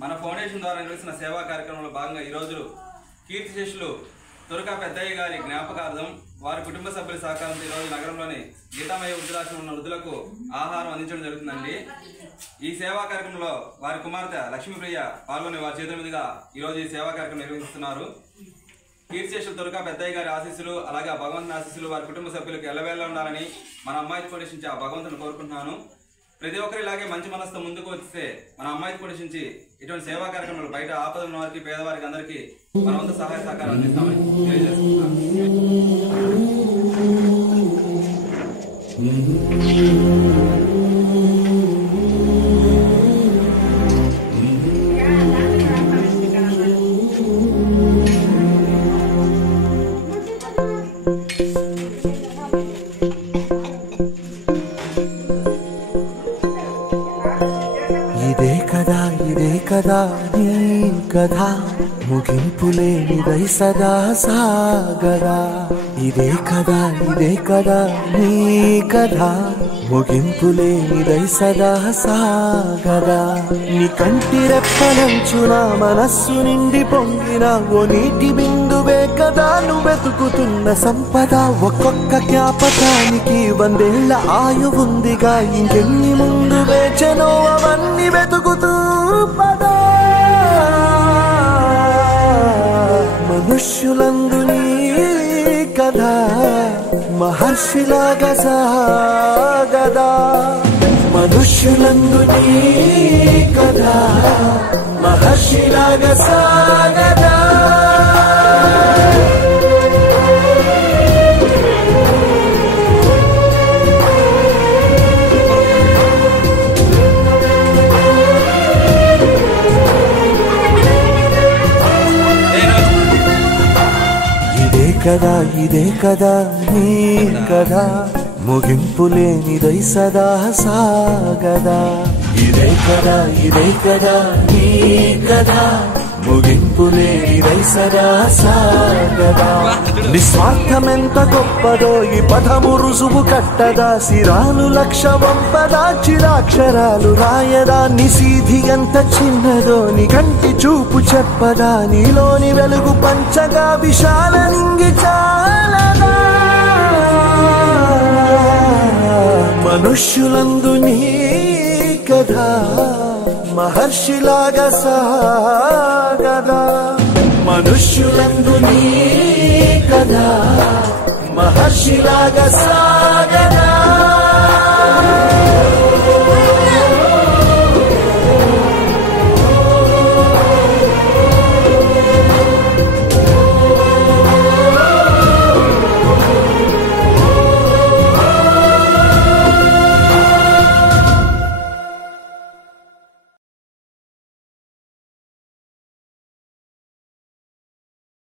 మన ఫౌండేషన్ ద్వారా నిర్వహిస్తున్న సేవా కార్యక్రమంలో భాగంగా ఈరోజు కీర్తిశేషులు తురకా పెద్దయ్య గారి జ్ఞాపకార్థం వారి కుటుంబ సభ్యుల సహకారంతో ఈరోజు నగరంలోని గీతామయ వృద్ధాశ్రమం ఉన్న వృద్ధులకు ఆహారం అందించడం జరుగుతుందండి. ఈ సేవా కార్యక్రమంలో వారి కుమార్తె లక్ష్మీప్రియ పాల్గొని వారి చేతుల మీదుగా ఈరోజు ఈ సేవా కార్యక్రమం నిర్వహిస్తున్నారు. కీర్తిశేషులు తురకా పెద్దయ్య గారి ఆశీస్సులు అలాగే భగవంతుని ఆశీస్సులు వారి కుటుంబ సభ్యులకు ఎల్లవేళ ఉండాలని మన అమ్మాయి ఫౌండేషన్ నుంచి ఆ భగవంతుని కోరుకుంటున్నాను. ప్రతి ఒక్కరు ఇలాగే మంచి మనసుతో ముందుకు వస్తే మన అమ్మాయి ఫౌండేషన్ నుంచి ఇటువంటి సేవా కార్యక్రమాలు బయట ఆపదల ఉన్న వారికి పేదవారికి అందరికీ మన వంతు సహాయ సహకారం అందిస్తామని తెలియజేస్తున్నాను. ఇదే కదా నీ కథ ముగింపులేనిదై సదా సాగదా. ఇదే కదా నీ కథ ముగింపులేనిదై సదా సాగదా. నీ కంటి రెప్పలంచున మనస్సు నిండి పొంగిన ఓ నీటి బిందువే కదా నువ్వు వెతుకుతున్న సంపద. ఒక్కొక్క జ్ఞాపకానికి 100 ఏళ్ల ఆయువుందిగా, ఇంకెన్ని ముందు వేచనో అవన్నీ వెతుకుతూ పదా. మనుష్యులందు నీ కథ మహర్షిలాగా సాగదా. మనుష్యులందు నీ కథ మహర్షిలాగా సాగదా. ఇదే కదా నీ కథ ముగింపులేనిదై సదా సాగదా. ఇదే కదా నీ కథ ముగింపులేనిదై సదా సాగదా. నిస్వార్థమెంత గొప్పదో ఈ పదము రుజువు కట్టదా. సిరాలు లక్ష వంపదా, చిరాక్షరాలు రాయదా. నిశీధి ఎంత చిన్నదో నీ కంటి చూపు చెప్పదా. నీలోని వెలుగు పంచగా విశాల నింగి చాలదా. మనుష్యులందు నీ కథ మహర్షిలాగా సాగదా. మనుష్యులందు నీ కథ మహర్షిలాగా సాగదా.